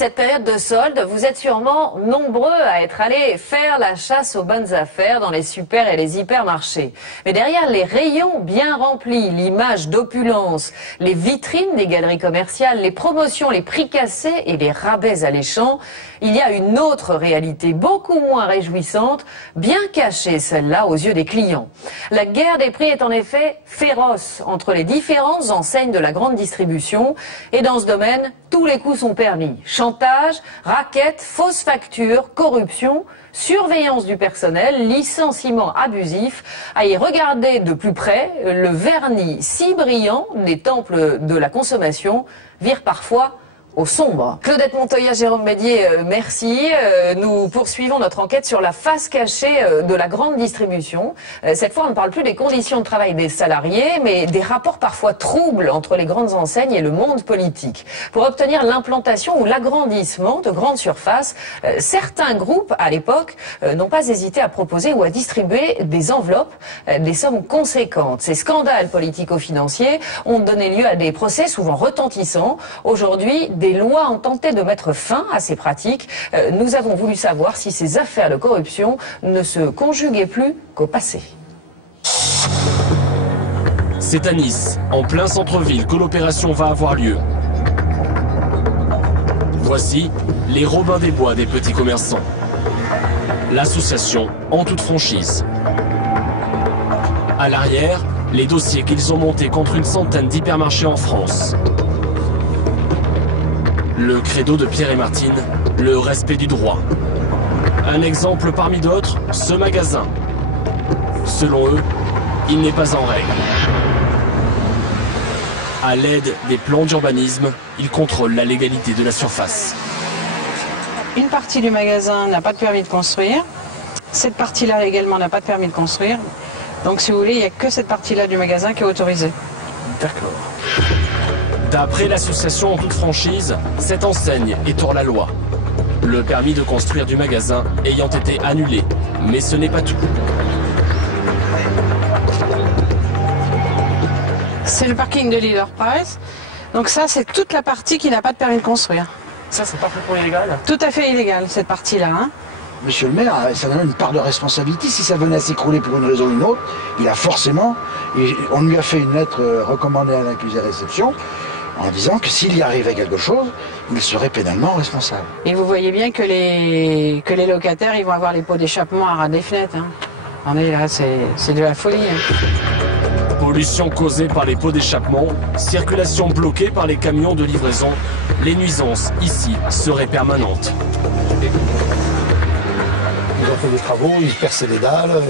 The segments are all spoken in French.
cette période de solde, vous êtes sûrement nombreux à être allés faire la chasse aux bonnes affaires dans les super et les hypermarchés. Mais derrière les rayons bien remplis, l'image d'opulence, les vitrines des galeries commerciales, les promotions, les prix cassés et les rabais alléchants, il y a une autre réalité beaucoup moins réjouissante, bien cachée celle-là aux yeux des clients. La guerre des prix est en effet féroce entre les différentes enseignes de la grande distribution et dans ce domaine, tous les coups sont permis. Chantage, raquettes, fausses factures, corruption, surveillance du personnel, licenciement abusif. À y regarder de plus près, le vernis si brillant des temples de la consommation vire parfois au sombre. Claudette Montoya, Jérôme Bédier, merci. Nous poursuivons notre enquête sur la face cachée de la grande distribution. Cette fois, on ne parle plus des conditions de travail des salariés, mais des rapports parfois troubles entre les grandes enseignes et le monde politique. Pour obtenir l'implantation ou l'agrandissement de grandes surfaces, certains groupes, à l'époque, n'ont pas hésité à proposer ou à distribuer des enveloppes, des sommes conséquentes. Ces scandales politico-financiers ont donné lieu à des procès souvent retentissants. Aujourd'hui, des lois ont tenté de mettre fin à ces pratiques. Nous avons voulu savoir si ces affaires de corruption ne se conjuguaient plus qu'au passé. C'est à Nice, en plein centre-ville, que l'opération va avoir lieu. Voici les Robins des Bois des petits commerçants. L'association en toute franchise. À l'arrière, les dossiers qu'ils ont montés contre une centaine d'hypermarchés en France. Le credo de Pierre et Martine, le respect du droit. Un exemple parmi d'autres, ce magasin. Selon eux, il n'est pas en règle. À l'aide des plans d'urbanisme, ils contrôlent la légalité de la surface. Une partie du magasin n'a pas de permis de construire. Cette partie-là également n'a pas de permis de construire. Donc si vous voulez, il n'y a que cette partie-là du magasin qui est autorisée. D'accord. D'après l'association en toute franchise, cette enseigne est hors la loi. Le permis de construire du magasin ayant été annulé. Mais ce n'est pas tout. C'est le parking de Leader Price. Donc ça, c'est toute la partie qui n'a pas de permis de construire. Ça, c'est parfaitement illégal? Tout à fait illégal, cette partie-là. Hein. Monsieur le maire, ça a une part de responsabilité. Si ça venait à s'écrouler pour une raison ou une autre, il a forcément... On lui a fait une lettre recommandée à l'accusé réception en disant que s'il y arrivait quelque chose, il serait pénalement responsable. Et vous voyez bien que les locataires, ils vont avoir les pots d'échappement à ras des fenêtres. Hein. Attendez, là, c'est de la folie. Hein. Pollution causée par les pots d'échappement, circulation bloquée par les camions de livraison. Les nuisances ici seraient permanentes. Ils ont fait des travaux, ils perçaient les dalles.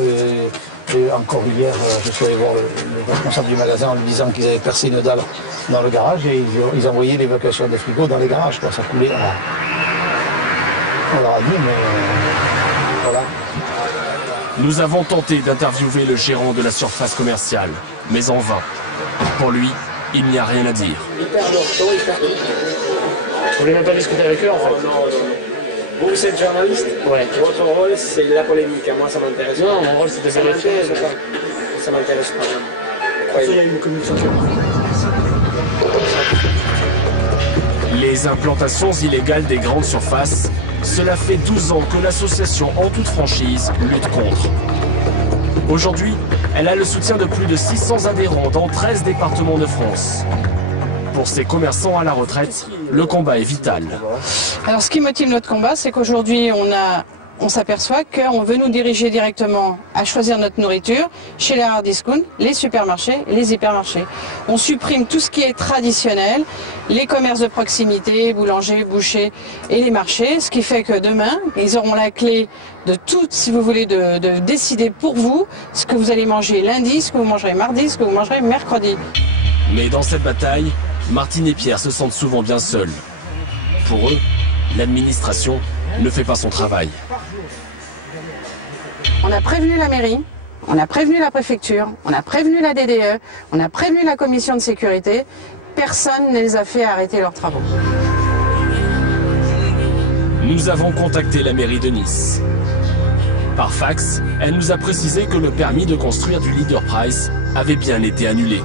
Et encore hier, je suis allé voir le responsable du magasin en lui disant qu'ils avaient percé une dalle dans le garage et ils envoyaient l'évacuation des frigos dans les garages. Quoi. Ça coulait. On leur a dit, mais voilà. Nous avons tenté d'interviewer le gérant de la surface commerciale, mais en vain. Pour lui, il n'y a rien à dire. Vous voulez même pas discuter avec eux en fait? Non. Vous êtes journaliste? Ouais. Votre rôle, c'est la polémique. Moi, ça m'intéresse pas. Non, mon rôle, c'est de vérifier. Ça m'intéresse pas. Il y a une communication. Les implantations illégales des grandes surfaces, cela fait 12 ans que l'association en toute franchise lutte contre. Aujourd'hui, elle a le soutien de plus de 600 adhérents dans 13 départements de France. Pour ces commerçants à la retraite, le combat est vital. Alors ce qui motive notre combat, c'est qu'aujourd'hui on s'aperçoit qu'on veut nous diriger directement à choisir notre nourriture chez les hard discount, les supermarchés, les hypermarchés. On supprime tout ce qui est traditionnel, les commerces de proximité, boulangers, bouchers et les marchés, ce qui fait que demain, ils auront la clé de tout, si vous voulez, de décider pour vous ce que vous allez manger lundi, ce que vous mangerez mardi, ce que vous mangerez mercredi. Mais dans cette bataille, Martine et Pierre se sentent souvent bien seuls. Pour eux, l'administration ne fait pas son travail. On a prévenu la mairie, on a prévenu la préfecture, on a prévenu la DDE, on a prévenu la commission de sécurité. Personne ne les a fait arrêter leurs travaux. Nous avons contacté la mairie de Nice. Par fax, elle nous a précisé que le permis de construire du Leader Price avait bien été annulé.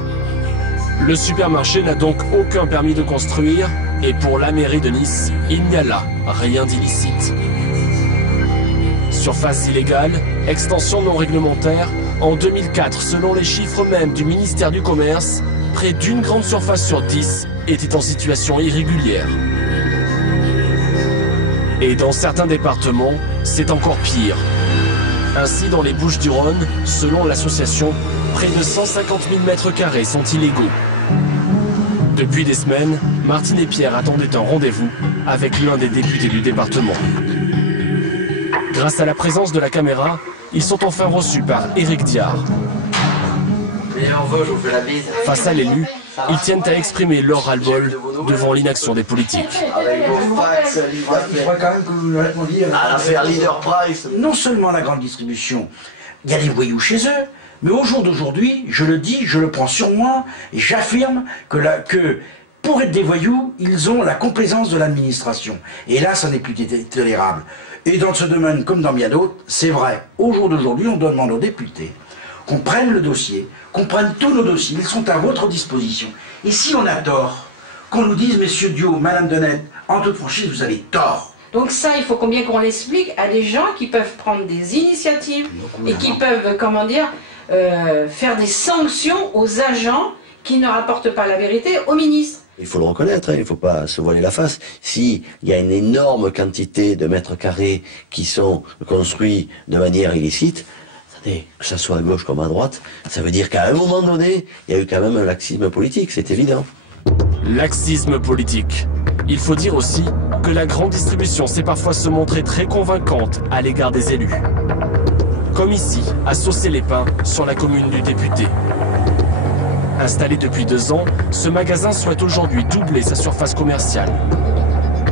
Le supermarché n'a donc aucun permis de construire Et pour la mairie de Nice, il n'y a là rien d'illicite. Surface illégale, extension non réglementaire, en 2004, selon les chiffres même du ministère du Commerce, près d'une grande surface sur 10 était en situation irrégulière. Et dans certains départements, c'est encore pire. Ainsi, dans les Bouches-du-Rhône, selon l'association, près de 150 000 mètres carrés sont illégaux. Depuis des semaines, Martine et Pierre attendaient un rendez-vous avec l'un des députés du département. Grâce à la présence de la caméra, ils sont enfin reçus par Éric Diard. Face à l'élu, ils tiennent à exprimer leur ras-le-bol devant l'inaction des politiques. Il faudrait quand même que vous nous répondiez à l'affaire Leader Price. Non seulement la grande distribution, il y a des voyous chez eux, mais au jour d'aujourd'hui, je le dis, je le prends sur moi, et j'affirme que pour être des voyous, ils ont la complaisance de l'administration. Et là, ça n'est plus tolérable. Et dans ce domaine, comme dans bien d'autres, c'est vrai. Au jour d'aujourd'hui, on demande aux députés qu'on prenne le dossier, qu'on prenne tous nos dossiers, ils sont à votre disposition. Et si on a tort, qu'on nous dise, messieurs Dio, madame Denette, en toute franchise, vous avez tort. Donc ça, il faut combien qu'on l'explique à des gens qui peuvent prendre des initiatives et qui peuvent, comment dire, faire des sanctions aux agents qui ne rapportent pas la vérité au ministre. Il faut le reconnaître, hein, il ne faut pas se voiler la face. S'il y a une énorme quantité de mètres carrés qui sont construits de manière illicite, que ce soit à gauche comme à droite, ça veut dire qu'à un moment donné, il y a eu quand même un laxisme politique, c'est évident. Laxisme politique. Il faut dire aussi que la grande distribution sait parfois se montrer très convaincante à l'égard des élus. Comme ici, à Saucé-les-Pins, sur la commune du député. Installé depuis 2 ans, ce magasin souhaite aujourd'hui doubler sa surface commerciale.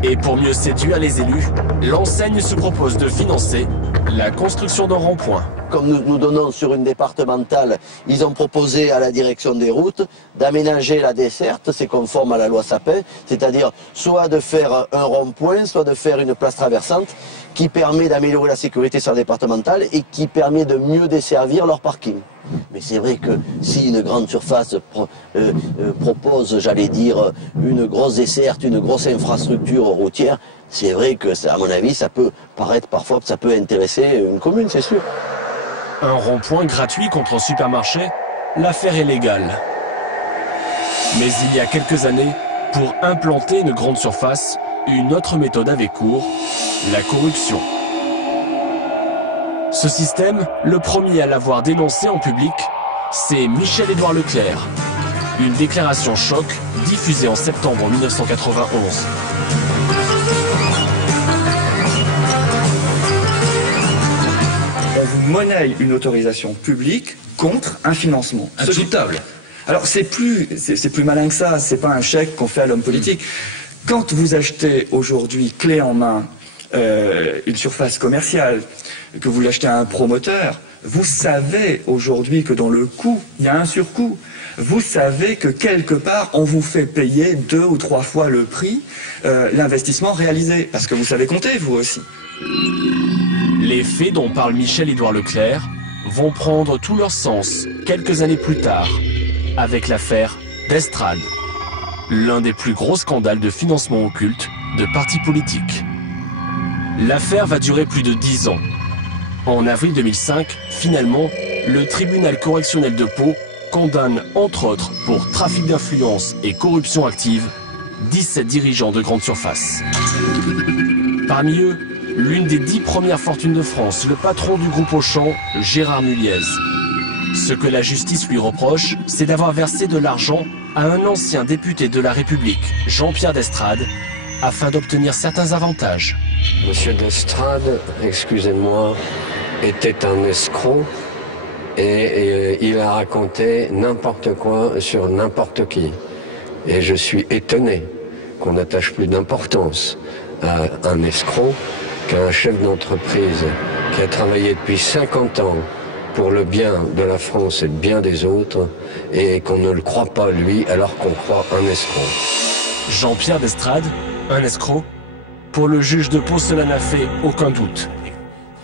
Et pour mieux séduire les élus, l'enseigne se propose de financer la construction d'un rond-point. Comme nous donnons sur une départementale, ils ont proposé à la direction des routes d'aménager la desserte, c'est conforme à la loi Sapin, c'est-à-dire soit de faire un rond-point, soit de faire une place traversante qui permet d'améliorer la sécurité sur la départementale et qui permet de mieux desservir leur parking. Mais c'est vrai que si une grande surface propose, j'allais dire, une grosse desserte, une grosse infrastructure routière, c'est vrai que, à mon avis, ça peut paraître parfois, ça peut intéresser une commune, c'est sûr. Un rond-point gratuit contre un supermarché, l'affaire est légale. Mais il y a quelques années, pour implanter une grande surface, une autre méthode avait cours, la corruption. Ce système, le premier à l'avoir dénoncé en public, c'est Michel-Édouard Leclerc. Une déclaration choc diffusée en septembre 1991. On vous monnaie une autorisation publique contre un financement. Insoutenable. Alors c'est plus malin que ça, c'est pas un chèque qu'on fait à l'homme politique. Quand vous achetez aujourd'hui clé en main une surface commerciale, que vous l'achetez à un promoteur, vous savez aujourd'hui que dans le coût, il y a un surcoût. Vous savez que quelque part, on vous fait payer 2 ou 3 fois le prix, l'investissement réalisé. Parce que vous savez compter, vous aussi. Les faits dont parle Michel-Édouard Leclerc vont prendre tout leur sens quelques années plus tard, avec l'affaire d'Estrade, l'un des plus gros scandales de financement occulte de partis politiques. L'affaire va durer plus de 10 ans. En avril 2005, finalement, le tribunal correctionnel de Pau condamne, entre autres, pour trafic d'influence et corruption active, 17 dirigeants de grande surface. Parmi eux, l'une des 10 premières fortunes de France, le patron du groupe Auchan, Gérard Muliez. Ce que la justice lui reproche, c'est d'avoir versé de l'argent à un ancien député de la République, Jean-Pierre d'Estrade, afin d'obtenir certains avantages. Monsieur d'Estrade, excusez-moi, était un escroc et il a raconté n'importe quoi sur n'importe qui. Et je suis étonné qu'on n'attache plus d'importance à un escroc qu'à un chef d'entreprise qui a travaillé depuis 50 ans pour le bien de la France et le bien des autres, et qu'on ne le croit pas lui alors qu'on croit un escroc. Jean-Pierre d'Estrade, un escroc? Pour le juge de Pau, cela n'a fait aucun doute.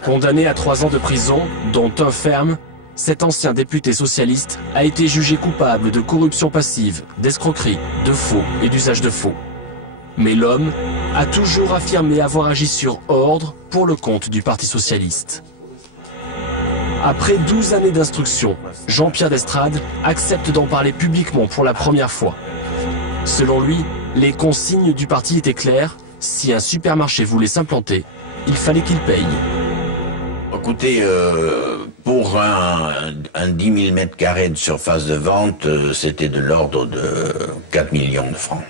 Condamné à 3 ans de prison, dont 1 ferme, cet ancien député socialiste a été jugé coupable de corruption passive, d'escroquerie, de faux et d'usage de faux. Mais l'homme a toujours affirmé avoir agi sur ordre pour le compte du Parti socialiste. Après 12 années d'instruction, Jean-Pierre d'Estrades accepte d'en parler publiquement pour la première fois. Selon lui, les consignes du parti étaient claires. Si un supermarché voulait s'implanter, il fallait qu'il paye. Écoutez, pour un 10 000 m² de surface de vente, c'était de l'ordre de 4 millions de francs.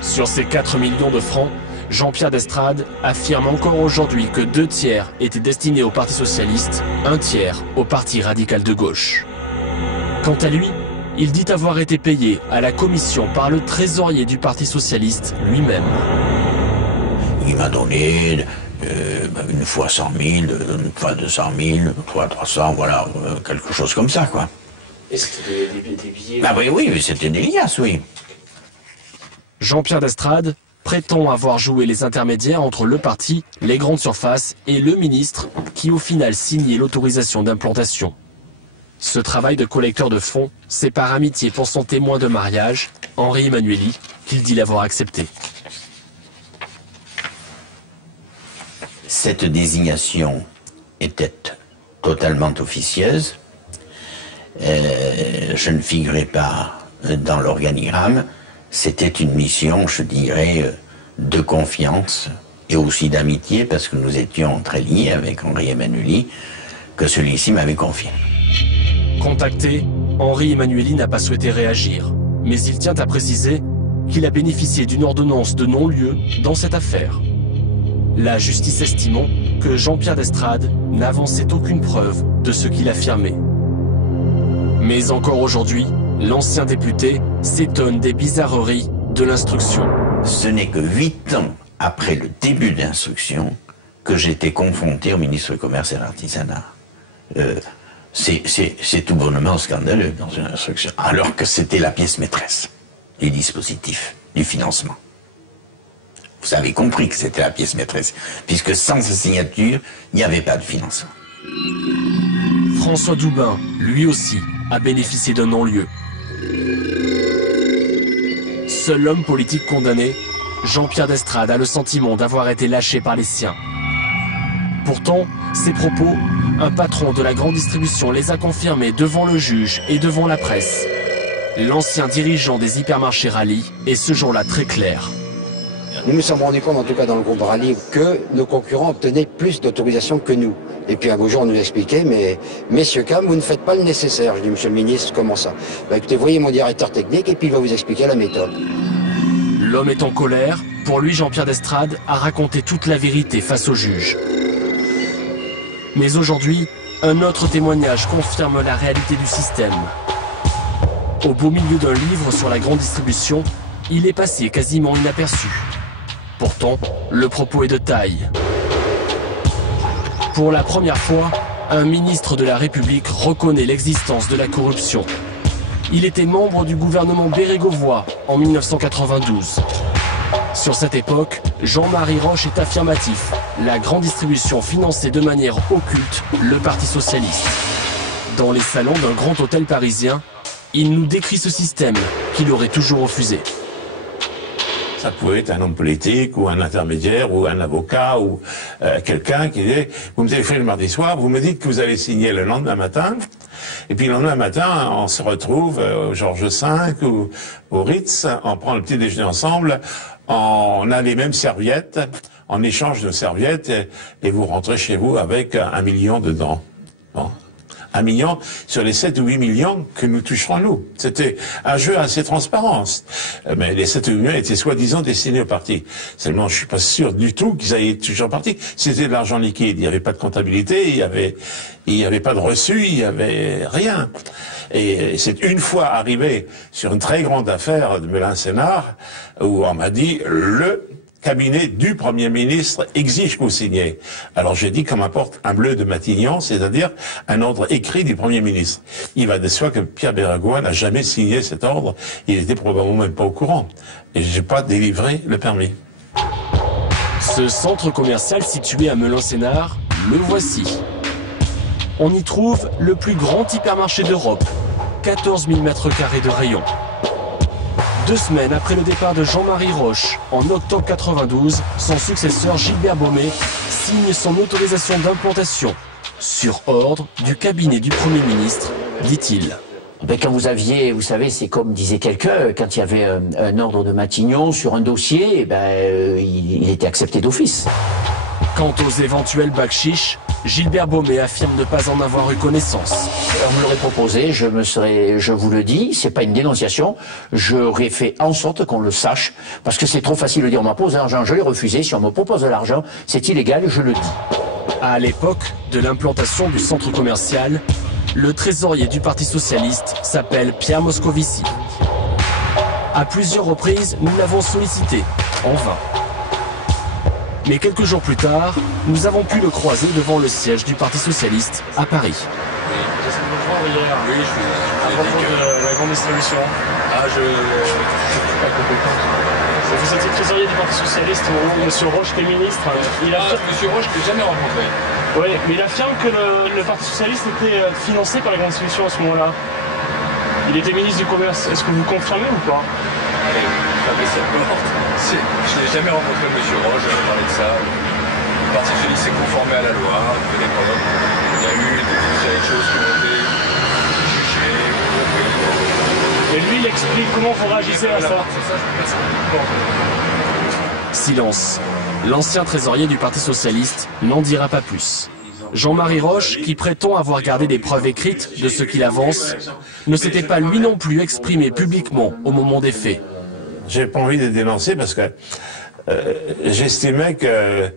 Sur ces 4 millions de francs, Jean-Pierre d'Estrades affirme encore aujourd'hui que 2 tiers étaient destinés au Parti socialiste, 1 tiers au Parti radical de gauche. Quant à lui, il dit avoir été payé à la commission par le trésorier du Parti socialiste lui-même. Il m'a donné une fois 100 000, une fois 200 000, une fois 300, voilà, quelque chose comme ça, quoi. Et c'était des billets? Ah oui, c'était des liasses, oui. Jean-Pierre d'Estrades prétend avoir joué les intermédiaires entre le parti, les grandes surfaces et le ministre qui au final signait l'autorisation d'implantation. Ce travail de collecteur de fonds, c'est par amitié pour son témoin de mariage, Henri Emmanuelli, qu'il dit l'avoir accepté. Cette désignation était totalement officieuse. Je ne figurais pas dans l'organigramme. C'était une mission, je dirais, de confiance et aussi d'amitié, parce que nous étions très liés avec Henri Emmanuelli, que celui-ci m'avait confié. Contacté, Henri Emmanuelli n'a pas souhaité réagir, mais il tient à préciser qu'il a bénéficié d'une ordonnance de non-lieu dans cette affaire. La justice estimant que Jean-Pierre d'Estrades n'avançait aucune preuve de ce qu'il affirmait. Mais encore aujourd'hui, l'ancien député s'étonne des bizarreries de l'instruction. Ce n'est que 8 ans après le début de l'instruction que j'étais confronté au ministre du Commerce et de l'Artisanat. C'est tout bonnement scandaleux dans une instruction, alors que c'était la pièce maîtresse, les dispositifs du financement. Vous avez compris que c'était la pièce maîtresse, puisque sans sa signature, il n'y avait pas de financement. François Doubin, lui aussi, a bénéficié d'un non-lieu. Seul homme politique condamné, Jean-Pierre d'Estrades a le sentiment d'avoir été lâché par les siens. Pourtant, ses propos, un patron de la grande distribution les a confirmés devant le juge et devant la presse. L'ancien dirigeant des hypermarchés Rallye est ce jour-là très clair. Nous nous sommes rendus compte, en tout cas dans le groupe Rallye, que nos concurrents obtenaient plus d'autorisation que nous. Et puis un beau jour, on nous expliquait, mais messieurs Cam, vous ne faites pas le nécessaire. Je dis, monsieur le ministre, comment ça? Bah, écoutez, voyez mon directeur technique et puis il va vous expliquer la méthode. L'homme est en colère. Pour lui, Jean-Pierre d'Estrades a raconté toute la vérité face au juge. Mais aujourd'hui, un autre témoignage confirme la réalité du système. Au beau milieu d'un livre sur la grande distribution, il est passé quasiment inaperçu. Pourtant, le propos est de taille. Pour la première fois, un ministre de la République reconnaît l'existence de la corruption. Il était membre du gouvernement Bérégovoy en 1992. Sur cette époque, Jean-Marie Roche est affirmatif. La grande distribution finançait de manière occulte le Parti socialiste. Dans les salons d'un grand hôtel parisien, il nous décrit ce système qu'il aurait toujours refusé. Ça pouvait être un homme politique ou un intermédiaire ou un avocat ou quelqu'un qui disait « Vous me téléphonez le mardi soir, vous me dites que vous allez signer le lendemain matin. » Et puis le lendemain matin, on se retrouve au Georges V ou au Ritz, on prend le petit déjeuner ensemble, on a les mêmes serviettes, on échange nos serviettes et vous rentrez chez vous avec 1 million dedans. Bon. 1 million sur les 7 ou 8 millions que nous toucherons nous. C'était un jeu assez transparent. Mais les 7 ou 8 millions étaient soi-disant destinés au parti. Seulement, je suis pas sûr du tout qu'ils aient touché au parti. C'était de l'argent liquide. Il n'y avait pas de comptabilité, il y avait pas de reçu, il y avait rien. Et c'est une fois arrivé sur une très grande affaire de Melun-Sénart où on m'a dit le cabinet du Premier ministre exige que vous signiez. Alors j'ai dit qu'on m'apporte un bleu de Matignon, c'est-à-dire un ordre écrit du Premier ministre. Il va de soi que Pierre Bérégovoy n'a jamais signé cet ordre, il était probablement même pas au courant. Et j'ai pas délivré le permis. Ce centre commercial situé à Melun-Sénart, le voici. On y trouve le plus grand hypermarché d'Europe, 14 000 m² de rayons. 2 semaines après le départ de Jean-Marie Roche, en octobre 92, son successeur Gilbert Baumet signe son autorisation d'implantation sur ordre du cabinet du Premier ministre, dit-il. Quand vous aviez, vous savez, c'est comme disait quelqu'un, quand il y avait un ordre de Matignon sur un dossier, il était accepté d'office. Quant aux éventuels bakchiches, Gilbert Baumet affirme ne pas en avoir eu connaissance. On me l'aurait proposé, je vous le dis, c'est pas une dénonciation, j'aurais fait en sorte qu'on le sache, parce que c'est trop facile de dire on m'a posé l'argent, je l'ai refusé, si on me propose de l'argent, c'est illégal, je le dis. À l'époque de l'implantation du centre commercial, le trésorier du Parti Socialiste s'appelle Pierre Moscovici. À plusieurs reprises, nous l'avons sollicité, en vain. Mais quelques jours plus tard, nous avons pu le croiser devant le siège du Parti Socialiste à Paris. Oui, à propos de la grande distribution. Ah, je suis pas compétent. Vous étiez trésorier du Parti Socialiste au moment où M. Roche était ministre. M. Roche, je l'ai jamais rencontré. Oui, mais il affirme que le Parti Socialiste était financé par la grande distribution à ce moment-là. Il était ministre du Commerce. Est-ce que vous confirmez ou pas? Allez, fermez cette porte. Je n'ai jamais rencontré M. Roche, je vais parler de ça. Le Parti Socialiste s'est conformé à la loi, il y a eu des choses qui ont été jugées. Et lui, il explique comment vous réagissez à ça. Silence. L'ancien trésorier du Parti Socialiste n'en dira pas plus. Jean-Marie Roche, qui prétend avoir gardé des preuves écrites de ce qu'il avance, ne s'était pas lui non plus exprimé publiquement au moment des faits. J'ai pas envie de dénoncer parce que j'estimais que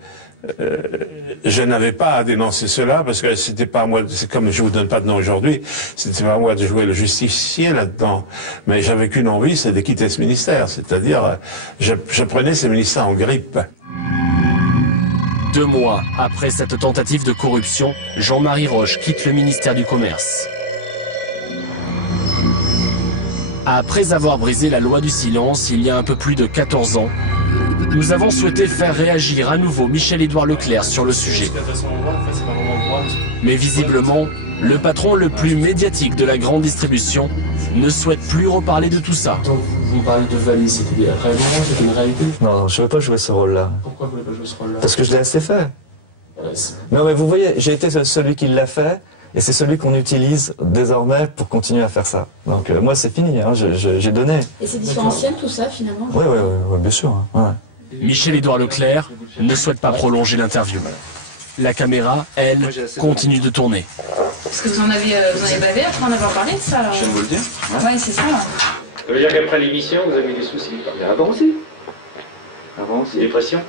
je n'avais pas à dénoncer cela parce que c'était pas à moi, c'est comme je vous donne pas de nom aujourd'hui, c'était pas à moi de jouer le justicier là-dedans. Mais j'avais qu'une envie, c'est de quitter ce ministère, c'est-à-dire je prenais ce ministère en grippe. 2 mois après cette tentative de corruption, Jean-Marie Roche quitte le ministère du Commerce. Après avoir brisé la loi du silence il y a un peu plus de 14 ans, nous avons souhaité faire réagir à nouveau Michel-Édouard Leclerc sur le sujet. Mais visiblement, le patron le plus médiatique de la grande distribution ne souhaite plus reparler de tout ça. Donc, vous parlez de valise, c'était réellement, c'était une réalité? Non, je ne veux pas jouer ce rôle-là. Pourquoi vous ne voulez pas jouer ce rôle-là? Parce que je l'ai assez fait. Non mais vous voyez, j'ai été celui qui l'a fait, et c'est celui qu'on utilise désormais pour continuer à faire ça. Donc moi c'est fini, hein, j'ai donné. Et c'est différentiel tout ça finalement? Oui, bien sûr. Ouais. Michel-Édouard Leclerc ne souhaite pas prolonger l'interview. La caméra, elle, continue de tourner. Parce que vous en avez bavé après en avoir parlé de ça alors? Je viens de vous le dire. Ouais, c'est ça. Ça veut dire qu'après l'émission, vous avez eu des soucis? Avant aussi. Avant aussi. Dépression?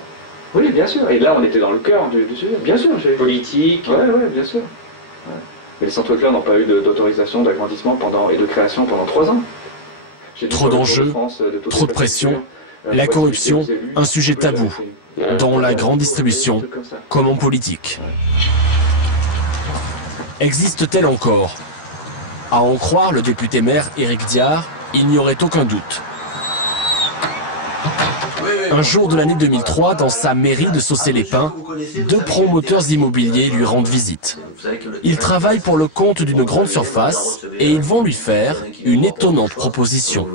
Oui, bien sûr. Et là, on était dans le cœur du sujet. Bien sûr. Politique? Ouais, bien sûr. Ouais. Mais les centres Leclerc n'ont pas eu d'autorisation d'agrandissement et de création pendant 3 ans. Trop d'enjeux, trop de pression, la corruption, un sujet tabou, dans la grande distribution comme en politique. Existe-t-elle encore? À en croire le député maire Éric Diard, il n'y aurait aucun doute. Un jour de l'année 2003, dans sa mairie de Saucé-les-Pins, 2 promoteurs immobiliers lui rendent visite. Ils travaillent pour le compte d'une grande surface et ils vont lui faire une étonnante proposition.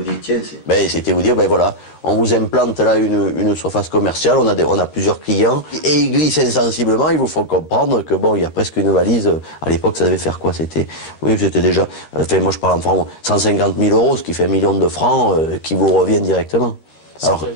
C'était vous dire, voilà, on vous implante là une surface commerciale, on a plusieurs clients, et ils glissent insensiblement, ils vous font comprendre que bon, il y a presque une valise, à l'époque ça devait faire quoi? C'était déjà, moi je parle en francs, 150 000 euros, ce qui fait 1 million de francs qui vous reviennent directement. Alors,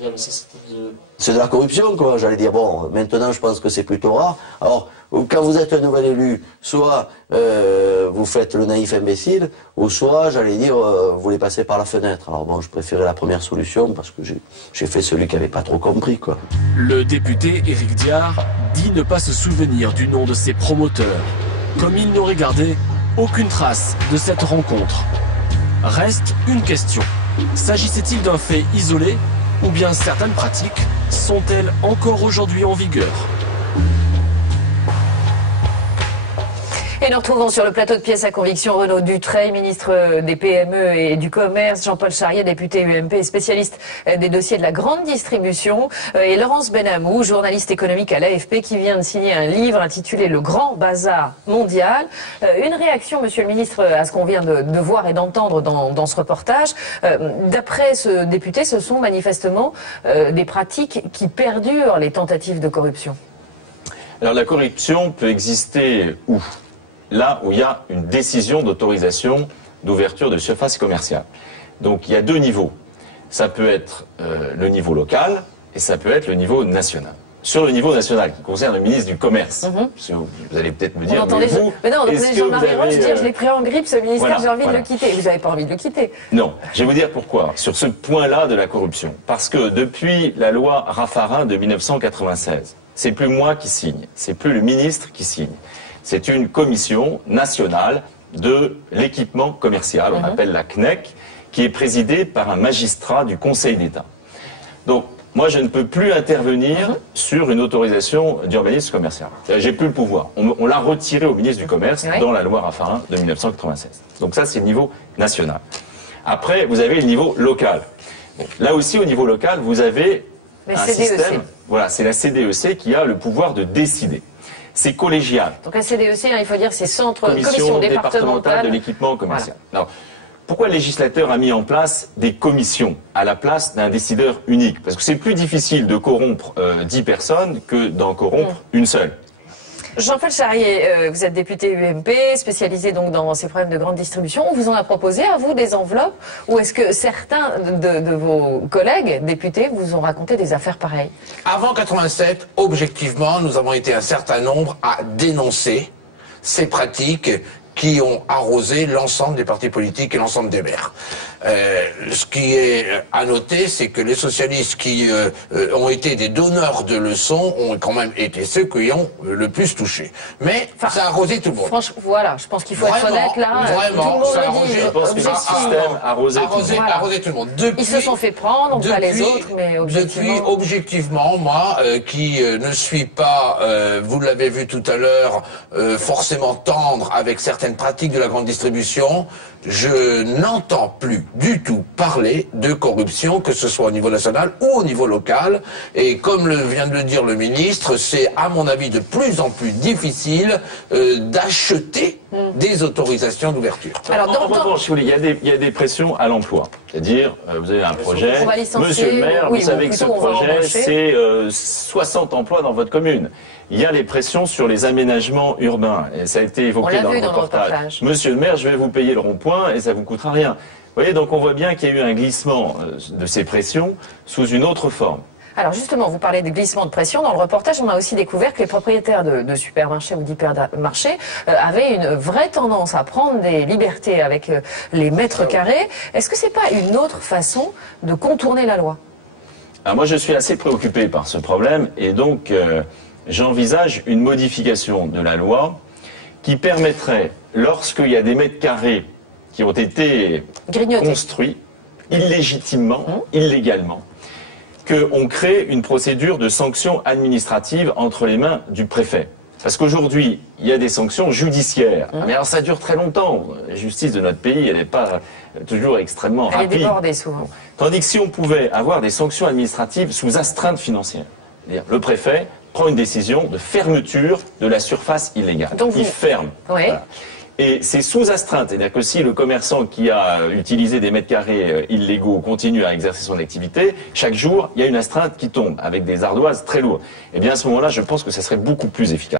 c'est de la corruption, quoi, j'allais dire. Bon, maintenant, je pense que c'est plutôt rare. Alors, quand vous êtes un nouvel élu, soit vous faites le naïf imbécile, ou soit, j'allais dire, vous les passez par la fenêtre. Alors bon, je préférais la première solution, parce que j'ai fait celui qui n'avait pas trop compris, quoi. Le député Éric Diard dit ne pas se souvenir du nom de ses promoteurs, comme il n'aurait gardé aucune trace de cette rencontre. Reste une question. S'agissait-il d'un fait isolé, ou bien certaines pratiques sont-elles encore aujourd'hui en vigueur? Et Et nous retrouvons sur le plateau de Pièces à conviction Renaud Dutreil, ministre des PME et du Commerce, Jean-Paul Charrier, député UMP et spécialiste des dossiers de la grande distribution, et Laurence Benamou, journaliste économique à l'AFP, qui vient de signer un livre intitulé Le Grand Bazar Mondial. Une réaction, monsieur le ministre, à ce qu'on vient de voir et d'entendre dans ce reportage. D'après ce député, ce sont manifestement des pratiques qui perdurent, les tentatives de corruption. Alors la corruption peut exister où? Là où il y a une décision d'autorisation d'ouverture de surface commerciale. Donc il y a deux niveaux. Ça peut être le niveau local et ça peut être le niveau national. Sur le niveau national, qui concerne le ministre du Commerce, vous allez peut-être me dire, mais vous, mais non, on entendait Jean-Marie Roche dire je l'ai pris en grippe ce ministère, voilà, j'ai envie de le quitter. Vous n'avez pas envie de le quitter. Non, je vais vous dire pourquoi. Sur ce point-là de la corruption. Parce que depuis la loi Raffarin de 1996, c'est plus moi qui signe, c'est plus le ministre qui signe. C'est une commission nationale de l'équipement commercial, on appelle la CNEC, qui est présidée par un magistrat du Conseil d'État. Donc, moi, je ne peux plus intervenir sur une autorisation d'urbanisme commercial. J'ai plus le pouvoir. On l'a retiré au ministre du Commerce dans la loi Raffarin de 1996. Donc ça, c'est le niveau national. Après, vous avez le niveau local. Bon, là aussi, au niveau local, vous avez un système. Voilà, c'est la CDEC qui a le pouvoir de décider. C'est collégial. Donc la CDEC, il faut dire, c'est commission départementale de l'équipement commercial. Voilà. Alors, pourquoi le législateur a mis en place des commissions à la place d'un décideur unique? Parce que c'est plus difficile de corrompre 10 personnes que d'en corrompre une seule. Jean-Paul Charrier, vous êtes député UMP, spécialisé donc dans ces problèmes de grande distribution. On vous en a proposé à vous des enveloppes, ou est-ce que certains de vos collègues députés vous ont raconté des affaires pareilles? Avant 87, objectivement, nous avons été un certain nombre à dénoncer ces pratiques qui ont arrosé l'ensemble des partis politiques et l'ensemble des maires. Ce qui est à noter, c'est que les socialistes qui ont été des donneurs de leçons ont quand même été ceux qui ont le plus touché. Mais ça a arrosé tout le monde. Franchement, voilà, je pense qu'il faut être honnête là. Vraiment, ça a arrosé, je pense que le système a arrosé tout le monde. Depuis, ils se sont fait prendre, pas les autres, mais objectivement. Depuis, objectivement, moi, qui ne suis pas, vous l'avez vu tout à l'heure, forcément tendre avec certaines pratiques de la grande distribution, je n'entends plus du tout parler de corruption, que ce soit au niveau national ou au niveau local. Et comme vient de le dire le ministre, c'est à mon avis de plus en plus difficile d'acheter des autorisations d'ouverture. Alors, en revanche, il y a des pressions à l'emploi. C'est-à-dire, vous avez un projet, monsieur le maire, vous savez que ce projet, c'est 60 emplois dans votre commune. Il y a les pressions sur les aménagements urbains, et ça a été évoqué dans le reportage. Monsieur le maire, je vais vous payer le rond-point et ça vous coûtera rien. Vous voyez, donc on voit bien qu'il y a eu un glissement de ces pressions sous une autre forme. Alors justement, vous parlez de glissement de pression. Dans le reportage, on a aussi découvert que les propriétaires de supermarchés ou d'hypermarchés avaient une vraie tendance à prendre des libertés avec les mètres carrés. Est-ce que c'est pas une autre façon de contourner la loi? Alors moi, je suis assez préoccupé par ce problème et donc j'envisage une modification de la loi qui permettrait, lorsqu'il y a des mètres carrés qui ont été construits illégitimement, illégalement, qu'on crée une procédure de sanction administrative entre les mains du préfet. Parce qu'aujourd'hui, il y a des sanctions judiciaires. Mais alors ça dure très longtemps. La justice de notre pays, elle n'est pas toujours extrêmement rapide. Elle est débordée souvent. Tandis que si on pouvait avoir des sanctions administratives sous astreinte financière, c'est-à-dire le préfet prend une décision de fermeture de la surface illégale. Donc il ferme. Oui. Voilà. Et c'est sous astreinte, c'est-à-dire que si le commerçant qui a utilisé des mètres carrés illégaux continue à exercer son activité, chaque jour, il y a une astreinte qui tombe avec des ardoises très lourdes. Et bien à ce moment-là, je pense que ça serait beaucoup plus efficace.